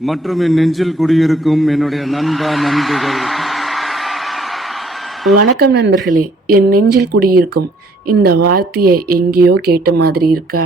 மற்றும் என் நெஞ்சில் குடியிருக்கும் என்னுடைய நண்பா நண்பிகள். வணக்கம் நண்பர்களே. என் நெஞ்சில் குடியிருக்கும் இந்த வார்த்தையை எங்கேயோ கேட்ட மாதிரி இருக்கா?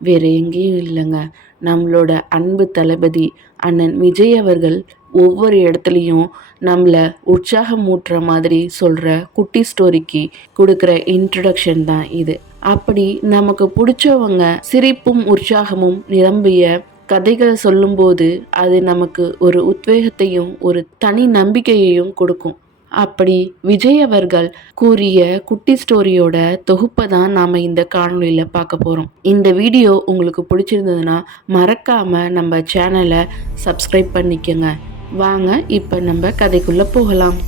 வேற எங்கேயும் இல்லைங்க, நம்மளோட அன்பு தளபதி அண்ணன் விஜய் அவர்கள் ஒவ்வொரு இடத்துலையும் நம்மளை உற்சாகம் ஊட்டுற மாதிரி சொல்கிற குட்டி ஸ்டோரிக்கு கொடுக்குற இன்ட்ரடக்ஷன் தான் இது. அப்படி நமக்கு பிடிச்சவங்க சிரிப்பும் உற்சாகமும் நிரம்பிய கதைகளை சொல்லும்போது அது நமக்கு ஒரு உத்வேகத்தையும் ஒரு தனி நம்பிக்கையையும் கொடுக்கும். அப்படி விஜய் அவர்கள் கூறிய குட்டி ஸ்டோரியோட தொகுப்பை தான் நாம் இந்த காணொலியில் பார்க்க போகிறோம். இந்த வீடியோ உங்களுக்கு பிடிச்சிருந்ததுன்னா மறக்காமல் நம்ம சேனலை சப்ஸ்கிரைப் பண்ணிக்கோங்க. வாங்க இப்போ நம்ம கதைக்குள்ளே போகலாம்.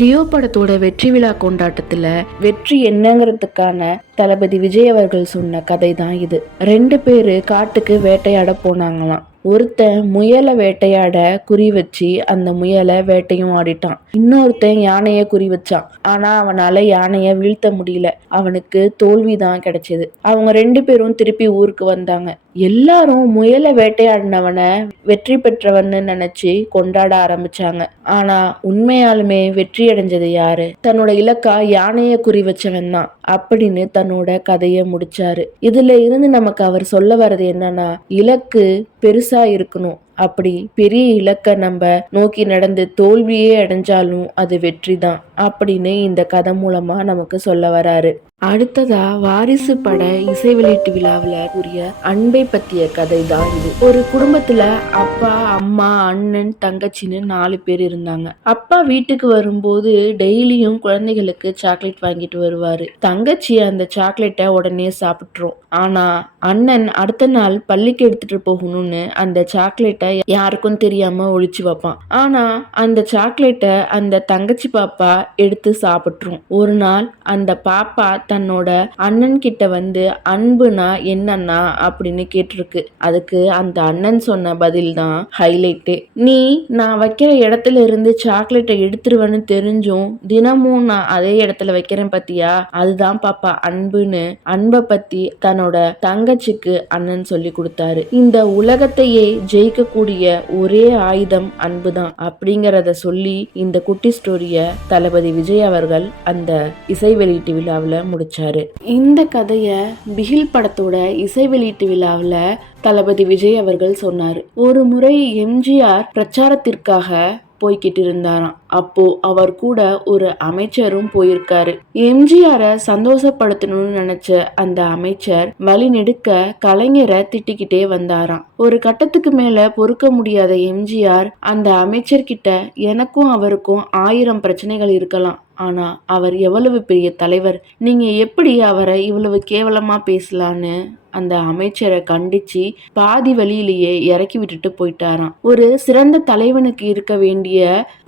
லியோ படத்தோட வெற்றி விழா கொண்டாட்டத்தில் வெற்றி என்னங்கிறதுக்கான தளபதி விஜய் அவர்கள் சொன்ன கதை தான் இது. 2 பேர் காட்டுக்கு வேட்டையாட போனாங்களாம். ஒருத்தன் முயலை வேட்டையாட குறி வச்சு அந்த முயலை வேட்டையும் ஆடிட்டான். இன்னொருத்தன் யானைய குறி வச்சான். ஆனா அவனால யானைய வீழ்த்த முடியல. அவனுக்கு தோல்விதான் கிடைச்சது. அவங்க 2 பேரும் திருப்பி ஊருக்கு வந்தாங்க. எல்லாரும் முயலை வேட்டையாடினவனை வெற்றி பெற்றவன்னு நினைச்சு கொண்டாட ஆரம்பிச்சாங்க. ஆனா உண்மையாலுமே வெற்றி அடைஞ்சது யாரு? தன்னோட இலக்கா யானைய குறி வச்சவன் தான் அப்படின்னு தன்னோட கதையை முடிச்சாரு. இதுல இருந்து நமக்கு அவர் சொல்ல வர்றது என்னன்னா, இலக்கு பெருசா இருக்கணும். அப்படி பெரிய இலக்கை நம்ம நோக்கி நடந்து தோல்வியே அடைஞ்சாலும் அது வெற்றி தான் அப்படின்னு இந்த கதை மூலமா நமக்கு சொல்ல வராரு. அடுத்ததா வாரிசு பட இசை வெளியீட்டு விழாவில் கூறிய அன்பை பற்றிய கதை தான் இது. ஒரு குடும்பத்துல அப்பா, அம்மா, அண்ணன், தங்கச்சின்னு 4 பேர் இருந்தாங்க. அப்பா வீட்டுக்கு வரும்போது டெய்லியும் குழந்தைகளுக்கு சாக்லேட் வாங்கிட்டு வருவாரு. தங்கச்சி அந்த சாக்லேட்டை உடனே சாப்பிட்டுரும். ஆனா அண்ணன் அடுத்த நாள் பள்ளிக்கு எடுத்துட்டு போகணும்னு அந்த சாக்லேட்டை யாருக்கும் தெரியாம ஒளிச்சு வைப்பான். ஆனா அந்த சாக்லேட்டை அந்த தங்கச்சி பாப்பா எடுத்து சாப்பிட்டுரும். ஒரு நாள் அந்த பாப்பா தன்னோட அண்ணன் கிட்ட வந்து அன்புனா என்னன்னா அப்படின்னு கேட்டிருக்கு. அதுக்கு அந்த அண்ணன் சொன்ன பதில் தான் ஹைலைட்டு. நீ நான் வைக்கிற இடத்துல இருந்து சாக்லேட்டை எடுத்துருவேன்னு தெரிஞ்சும் தினமும் நான் அதே இடத்துல வைக்கிறேன் பத்தியா, அதுதான் பாப்பா அன்புன்னு அன்பை பத்தி தன்னோட தங்கச்சிக்கு அண்ணன் சொல்லி கொடுத்தாரு. இந்த உலகத்தையே ஜெயிக்கக்கூடிய ஒரே ஆயுதம் அன்புதான் அப்படிங்கறத சொல்லி இந்த குட்டி ஸ்டோரிய தளபதி விஜய் அவர்கள் அந்த இசை வெளியீட்டு விழாவில் முடிச்சாரு. இந்த கதையை பிகில் படத்தோட இசை வெளியீட்டு விழாவில் தளபதி விஜய் அவர்கள் சொன்னாரு. ஒரு முறை எம்ஜிஆர் பிரச்சாரத்திற்காக போய்கிட்டு இருந்தாராம். அப்போ அவர் கூட ஒரு அமைச்சரும் போயிருக்காரு. எம்ஜிஆரை சந்தோஷப்படுத்தணும்னு நினைச்ச அந்த அமைச்சர் வழி நெடுக்க கலைஞரை திட்டிக்கிட்டே வந்தாராம். ஒரு கட்டத்துக்கு மேல பொறுக்க முடியாத எம்ஜிஆர் அந்த அமைச்சர்கிட்ட, எனக்கும் அவருக்கும் 1000 பிரச்சனைகள் இருக்கலாம், ஆனா அவர் எவ்வளவு பெரிய தலைவர், நீங்க எப்படி அவரை இவ்வளவு கேவலமா பேசலான்னு அந்த அமைச்சரை கண்டிச்சு பாதி வழியிலேயே இறக்கி விட்டுட்டு போயிட்டாராம். ஒரு சிறந்த தலைவனுக்கு இருக்க வேண்டிய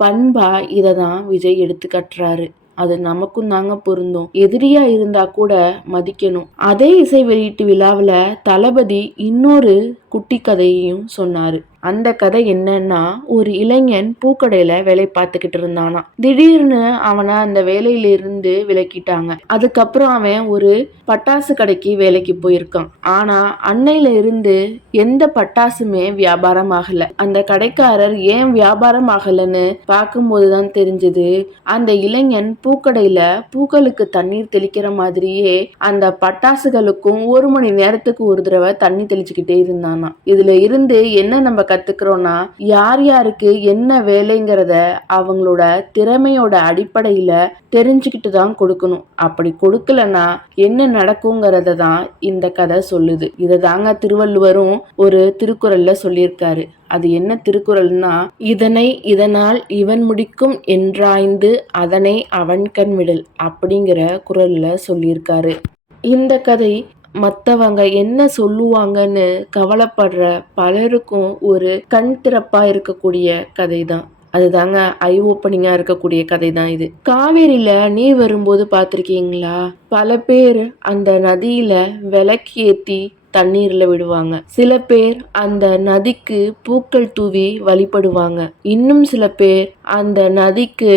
பண்பா இததான் விஜய் எடுத்து கட்டுறாரு. அது நமக்கும் தாங்க பொருந்தும். எதிரியா இருந்தா கூட மதிக்கணும். அதே இசை வெளியீட்டு விழாவுல தளபதி இன்னொரு குட்டி கதையையும் சொன்னாரு. அந்த கதை என்னன்னா, ஒரு இளைஞன் பூக்கடையில வேலை பார்த்துக்கிட்டு இருந்தானா. திடீர்னு அவனை அந்த வேலையில இருந்து விலக்கிட்டாங்க. அதுக்கப்புறம் அவன் ஒரு பட்டாசு கடைக்கு வேலைக்கு போயிருக்கான். ஆனா அன்னையில இருந்து எந்த பட்டாசுமே வியாபாரம் ஆகல. அந்த கடைக்காரர் ஏன் வியாபாரம் ஆகலன்னு பார்க்கும்போதுதான் தெரிஞ்சது, அந்த இளைஞன் பூக்கடையில பூக்களுக்கு தண்ணீர் தெளிக்கிற மாதிரியே அந்த பட்டாசுகளுக்கும் 1 மணி நேரத்துக்கு ஒரு தடவை தண்ணி தெளிச்சுக்கிட்டே இருந்தானா. இதுல இருந்து என்ன நம்ம கத்துக்கிறோம்னா, யார் யாருக்கு என்ன வேலைங்கிறத அவங்களோட திறமையோட அடிப்படையில தெரிஞ்சுக்கிட்டு தான் கொடுக்கணும். அப்படி கொடுக்கலன்னா என்ன நடக்குங்கிறத தான் இந்த கதை சொல்லுது. இதை தாங்க திருவள்ளுவரும் ஒரு திருக்குறள்ல சொல்லியிருக்காரு. அது என்ன திருக்குறள்னா, இதனை இதனால் இவன் முடிக்கும் என்றாய்ந்து அதனை அவன் கண் விடல் அப்படிங்கிற குறள்ல சொல்லியிருக்காரு. இந்த கதை மற்றவங்க என்ன சொல்லுவாங்கன்னு கவலைப்படுற பலருக்கும் ஒரு கண் திறப்பா இருக்கக்கூடிய கதை தான். அதுதாங்க ஐ ஓப்பனிங்கா இருக்கக்கூடிய கதை தான் இது. காவேரியில நீர் வரும்போது பார்த்துருக்கீங்களா? பல பேர் அந்த நதியில விளக்கு ஏத்தி தண்ணீர்ல விடுவாங்க. சில பேர் அந்த நதிக்கு பூக்கள் தூவி வழிபடுவாங்க. இன்னும் சில பேர் அந்த நதிக்கு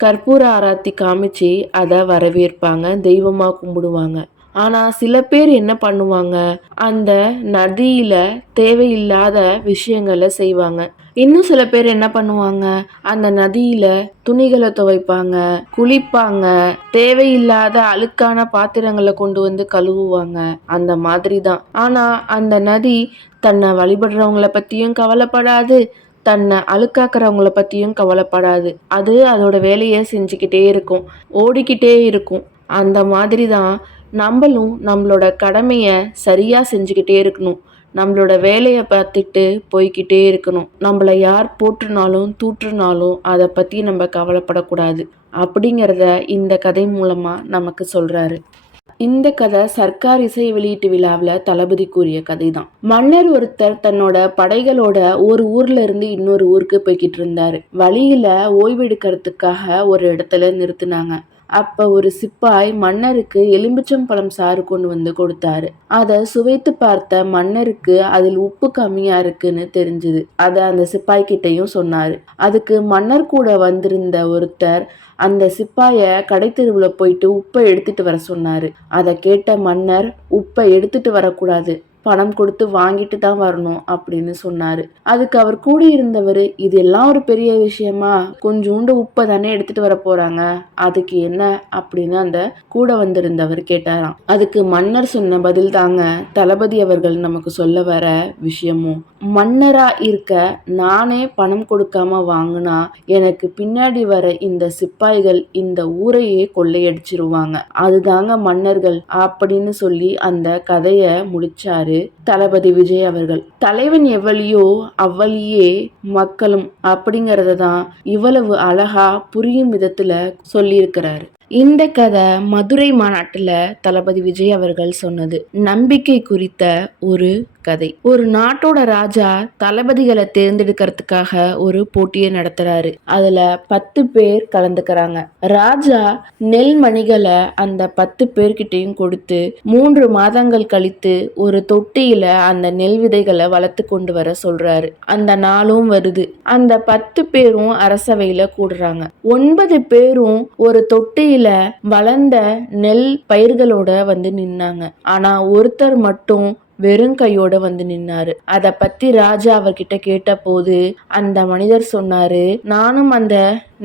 கற்பூர ஆராத்தி காமிச்சு அதை வரவேற்பாங்க, தெய்வமா கும்பிடுவாங்க. ஆனா சில பேர் என்ன பண்ணுவாங்க, அந்த நதியில தேவையில்லாத விஷயங்களை செய்வாங்க. இன்னும் சில பேர் என்ன பண்ணுவாங்க, அந்த நதியில துணிகளை துவைப்பாங்க, குளிப்பாங்க, தேவையில்லாத அழுக்கான பாத்திரங்களை கொண்டு வந்து கழுவுவாங்க. அந்த மாதிரி தான். ஆனா அந்த நதி தன்னை வழிபடுறவங்களை பத்தியும் கவலைப்படாது, தன்னை அழுக்காக்குறவங்கள பத்தியும் கவலைப்படாது. அது அதோட வேலையை செஞ்சுக்கிட்டே இருக்கும், ஓடிக்கிட்டே இருக்கும். அந்த மாதிரி தான் நம்மளும் நம்மளோட கடமையை சரியா செஞ்சுக்கிட்டே இருக்கணும். நம்மளோட வேலையை பார்த்துட்டு போய்கிட்டே இருக்கணும். நம்மளை யார் போற்றுனாலும் தூற்றுனாலும் அதை பற்றி நம்ம கவலைப்படக்கூடாது அப்படிங்கிறத இந்த கதை மூலமாக நமக்கு சொல்கிறாரு. இந்த கதை சர்க்கார் இசை வெளியீட்டு விழாவில் தளபதி கூறிய கதை தான். மன்னர் ஒருத்தர் தன்னோட படைகளோட ஒரு ஊர்ல இருந்து இன்னொரு ஊருக்கு போய்கிட்டு இருந்தாரு. வழியில ஓய்வெடுக்கிறதுக்காக ஒரு இடத்துல நிறுத்தினாங்க. அப்ப ஒரு சிப்பாய் மன்னருக்கு எலும்பிச்சம்பழம் சாறு கொண்டு வந்து கொடுத்தாரு. அதை சுவைத்து பார்த்த மன்னருக்கு அதில் உப்பு கம்மியா இருக்குன்னு தெரிஞ்சது. அதை அந்த சிப்பாய் கிட்டையும் சொன்னாரு. அதுக்கு மன்னர் கூட வந்திருந்த ஒருத்தர் அந்த சிப்பாய கடை தெருவுல போயிட்டு உப்பை எடுத்துட்டு வர சொன்னாரு. அதை கேட்ட மன்னர் உப்பை எடுத்துட்டு வரக்கூடாது, பணம் கொடுத்து வாங்கிட்டு தான் வரணும் அப்படின்னு சொன்னாரு. அதுக்கு அவர் கூட இருந்தவர், இதெல்லாம் ஒரு பெரிய விஷயமா, கொஞ்சோண்டு உப்பை தானே எடுத்துட்டு வர போறாங்க, அதுக்கு என்ன அப்படின்னு அந்த கூட வந்திருந்தவர் கேட்டாராம். அதுக்கு மன்னர் சொன்ன பதில் தாங்க தளபதி அவர்கள் நமக்கு சொல்ல வர விஷயமும். மன்னரா இருக்க நானே பணம் கொடுக்காம வாங்கினா எனக்கு பின்னாடி வர இந்த சிப்பாய்கள் இந்த ஊரையே கொள்ளையடிச்சிருவாங்க, அதுதாங்க மன்னர்கள் அப்படின்னு சொல்லி அந்த கதைய முடிச்சாரு தளபதி விஜய் அவர்கள். தலைவன் எவ்வளியோ அவ்வளியே மக்களும் அப்படிங்கறத தான் இவ்வளவு அழகா புரியும் விதத்துல சொல்லியிருக்கிறாரு. இந்த கதை மதுரை மாநாட்டுல தளபதி விஜய் அவர்கள் சொன்னது நம்பிக்கை குறித்த ஒரு கதை. ஒரு நாட்டோட ராஜா தளபதிகளை தேர்ந்தெடுக்கிறதுக்காக ஒரு போட்டியை நடத்துறாரு. அதுல 10 பேர் கலந்துக்கிறாங்க. ராஜா நெல்மணிகளை அந்த 10 பேர்கிட்டையும் கொடுத்து 3 மாதங்கள் கழித்து ஒரு தொட்டியில அந்த நெல் விதைகளை வளர்த்து கொண்டு வர சொல்றாரு. அந்த நாளும் வருது. அந்த 10 பேரும் அரசவையில கூடுறாங்க. 9 பேரும் ஒரு தொட்டியில வளர்ந்த நெல் பயிர்களோட வந்து நின்னாங்க. ஆனா ஒருத்தர் மட்டும் வெறும் கையோட வந்து நின்னாரு. அத பத்தி ராஜா அவர்கிட்ட கேட்ட போது அந்த மனிதர் சொன்னாரு, நானும் அந்த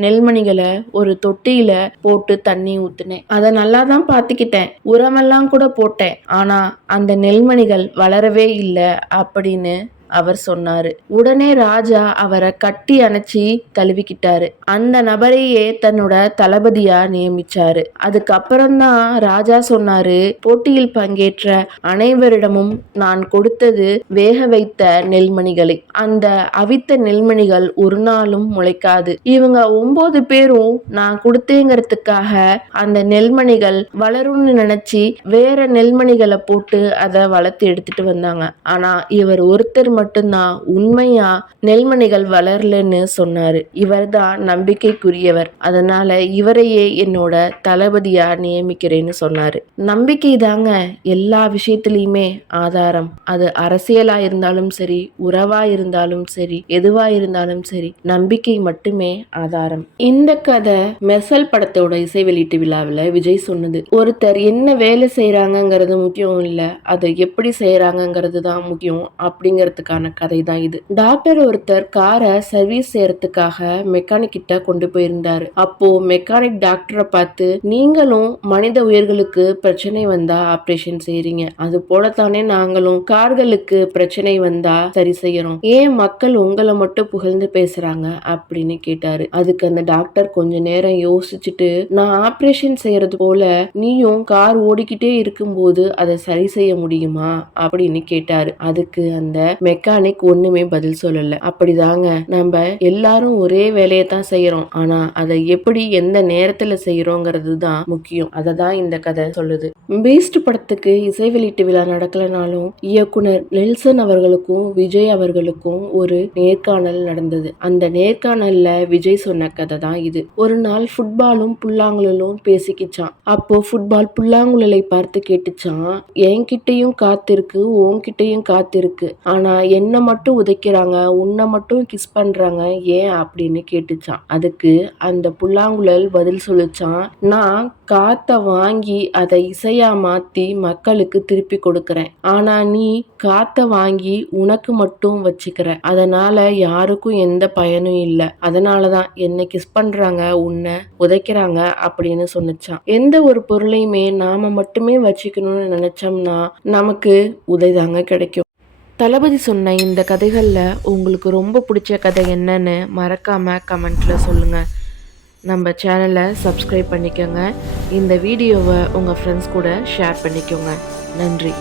நெல்மணிகளை ஒரு தொட்டியில போட்டு தண்ணி ஊத்துனேன், அதை நல்லா தான் பாத்துக்கிட்டேன், உரமெல்லாம் கூட போட்டேன், ஆனா அந்த நெல்மணிகள் வளரவே இல்லை அப்படின்னு அவர் சொன்னாரு. உடனே ராஜா அவரை கட்டி அணைச்சி தழுவிக்கிட்டாரு. அந்த நபரையே தன்னோட தளபதியா நியமிச்சாரு. அதுக்கப்புறம்தான் ராஜா சொன்னாரு, போட்டியில் பங்கேற்ற அனைவரிடமும் நான் கொடுத்தது வேக வைத்த நெல்மணிகளை, அந்த அவித்த நெல்மணிகள் ஒரு நாளும் முளைக்காது. இவங்க 9 பேரும் நான் கொடுத்தேங்கிறதுக்காக அந்த நெல்மணிகள் வளரும்னு நினைச்சு வேற நெல்மணிகளை போட்டு அதை வளர்த்து எடுத்துட்டு வந்தாங்க. ஆனா இவர் ஒருத்தர் மட்டும்தான் உண்மையா நெல்மணிகள் வளரலன்னு சொன்னாரு. இவர் தான் நம்பிக்கைக்குரியவர், அதனால இவரையே என்னோட தளபதியா நியமிக்கிறேன்னு சொன்னாரு. நம்பிக்கை தாங்க எல்லா விஷயத்திலயுமே ஆதாரம். அது அரசியலா இருந்தாலும் சரி, உறவா இருந்தாலும் சரி, எதுவா இருந்தாலும் சரி, நம்பிக்கை மட்டுமே ஆதாரம். இந்த கதை மெர்சல் படத்தோட இசை வெளியீட்டு விழாவில் விஜய் சொன்னது. ஒருத்தர் என்ன வேலை செய்யறாங்கிறது முக்கியம் இல்ல, அதை எப்படி செய்யறாங்கிறது தான் முக்கியம் அப்படிங்கிறதுக்கான கதை தான் இது. டாக்டர் ஒருத்தர் காரை சர்வீஸ் செய்யறதுக்காக மெக்கானிக் கிட்ட கொண்டு போயிருந்தாரு. அப்போ மெக்கானிக் டாக்டரை பார்த்து, நீங்களும் மனித உயிர்களுக்கு பிரச்சனை வந்தா ஆபரேஷன் செய்யறீங்க, அது போலத்தானே நாங்களும் கார்களுக்கு பிரச்சனை வந்தா சரி செய்யறோம், ஏன் மக்கள் உங்களை மட்டும் புகழ்ந்து பேசுறாங்க அப்படின்னு கேட்டாரு. அதுக்கு அந்த டாக்டர் கொஞ்ச நேரம் யோசிச்சுட்டு, நான் ஆபரேஷன் செய்யறது போல நீயும் கார் ஓடிக்கிட்டே இருக்கும்போது அதை சரி செய்ய முடியுமா அப்படின்னு கேட்டாரு. அதுக்கு அந்த மெக்கானிக் ஒண்ணுமே பதில் சொல்லல. அப்படிதாங்க நம்ம எல்லாரும் ஒரே வேலையை தான் செய்யறோம், ஆனா அதை எப்படி எந்த நேரத்துல செய்யறோங்கிறது தான் முக்கியம். அதை தான் இந்த கதை சொல்லுது. பீஸ்ட் படத்துக்கு இசை வெளியீட்டு விழா நடக்கலனாலும் இயக்குனர் நெல்சன் அவர்களுக்கும் விஜய் அவர்களுக்கும் ஒரு நேர்காணல் நடந்தது. அந்த நேர்காணல்ல விஜய் சொன்ன கதை தான் இது. ஒரு நாள் ஃபுட்பாலும் புல்லாங்குழலும் பேசிக்கிச்சான். அப்போ ஃபுட்பால் புல்லாங்குழலை பார்த்து கேட்டுச்சான், என்கிட்டையும் காத்திருக்கு, உன்கிட்டையும் காத்திருக்கு, ஆனா என்ன மட்டும் உதைக்கிறாங்க, உன்னை மட்டும் கிஸ் பண்றாங்க ஏன் அப்படின்னு கேட்டுச்சான். அதுக்கு அந்த புல்லாங்குழல் பதில் சொல்லுச்சான், நான் காத்த வாங்கி அதை இசையா மாத்தி மக்களுக்கு திருப்பி கொடுக்கறேன். ஆனா நீ காத்த வாங்கி உனக்கு மட்டும் வச்சுக்கிற. அதனால யாருக்கும் எந்த பயனும் இல்லை. அதனாலதான் என்னை கிஸ் பண்றாங்க, உன்னை உதைக்கிறாங்க அப்படின்னு சொன்னுச்சான். எந்த ஒரு பொருளையுமே நாம மட்டுமே வச்சுக்கணும்னு நினைச்சோம்னா நமக்கு உதைதாங்க கிடைக்கும். தளபதி சொன்ன இந்த கதைகளில் உங்களுக்கு ரொம்ப பிடிச்ச கதை என்னன்னு மறக்காம கமெண்ட்ல சொல்லுங்க. நம்ம சேனலை சப்ஸ்கிரைப் பண்ணிக்கோங்க. இந்த வீடியோவை உங்கள் ஃப்ரெண்ட்ஸ் கூட ஷேர் பண்ணிக்கோங்க. நன்றி.